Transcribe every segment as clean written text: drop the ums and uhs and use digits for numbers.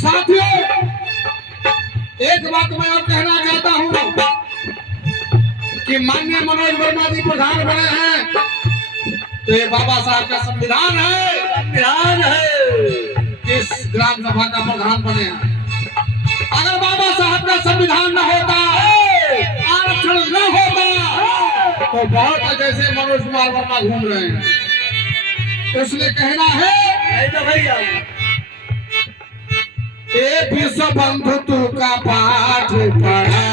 साथियों, एक बात मैं और कहना चाहता हूँ कि माननीय मनोज वर्मा जी प्रधान बने हैं तो ये बाबा साहब का संविधान है कि इस ग्राम सभा का प्रधान बने हैं। अगर बाबा साहब का संविधान न होता, आरक्षण न होता तो बहुत जैसे मनोज कुमार वर्मा घूम रहे हैं। इसलिए कहना है भैया, विश्व बंधुत्व का पाठ पढ़ा,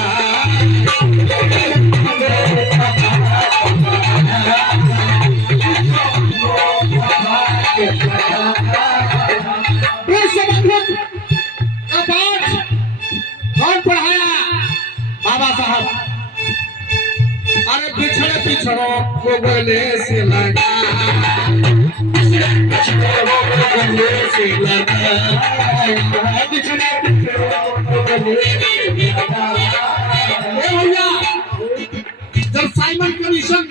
विश्व बंधुत्व का पाठ कौन पढ़ाया? बाबा साहब। अरे पिछड़े पिछड़ों को गले से लगा, जब साइमन कमीशन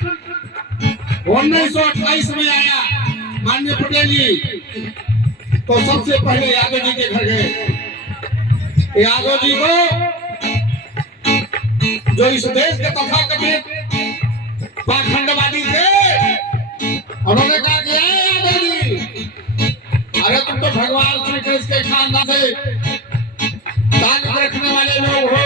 1928 में आया माननीय पटेल जी, तो सबसे पहले यादव जी के घर गए। यादव जी को जो इस देश के तथाकथित पाखंडवादी थे, उन्होंने कहा कि यादव जी, अरे तुम तो भगवान श्री कृष्ण के खानदान से ताकत रखने वाले लोग हो,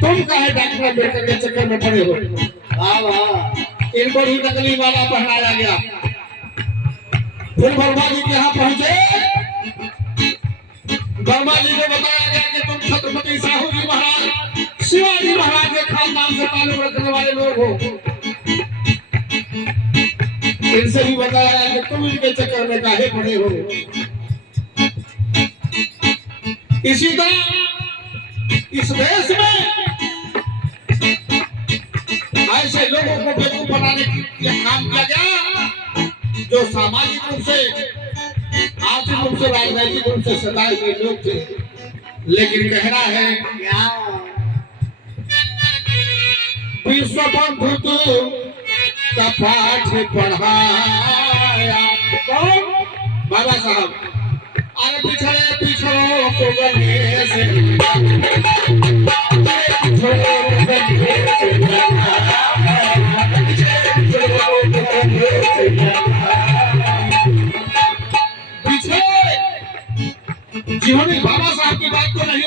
तुम कहे डॉक्टर अम्बेडकर के चक्कर में पड़े हो? इनको ही नकली वाला पहनाया गया। फिर वर्मा जी के यहाँ पहुंचे, वर्मा जी को बताया गया कि तुम छत्रपति साहू जी महाराज, शिवाजी महाराज के खानदान से ताल्लुक रखने वाले लोग हो। इनसे भी बताया कि तुम इनके चक्कर में काहे पड़े हो। इसी तरह इस देश में ऐसे लोगों को बेवकूफ बनाने का काम किया गया जो सामाजिक रूप से, आर्थिक रूप से, राजनीतिक रूप से सताए हुए लोग थे। लेकिन कहना है विश्व बंधुत्व का पाठ पढ़ाया कौन? बाबा साहब। अरे पिछड़े पिछड़ों को गले से, जिन्होंने बाबा साहब की बात को नहीं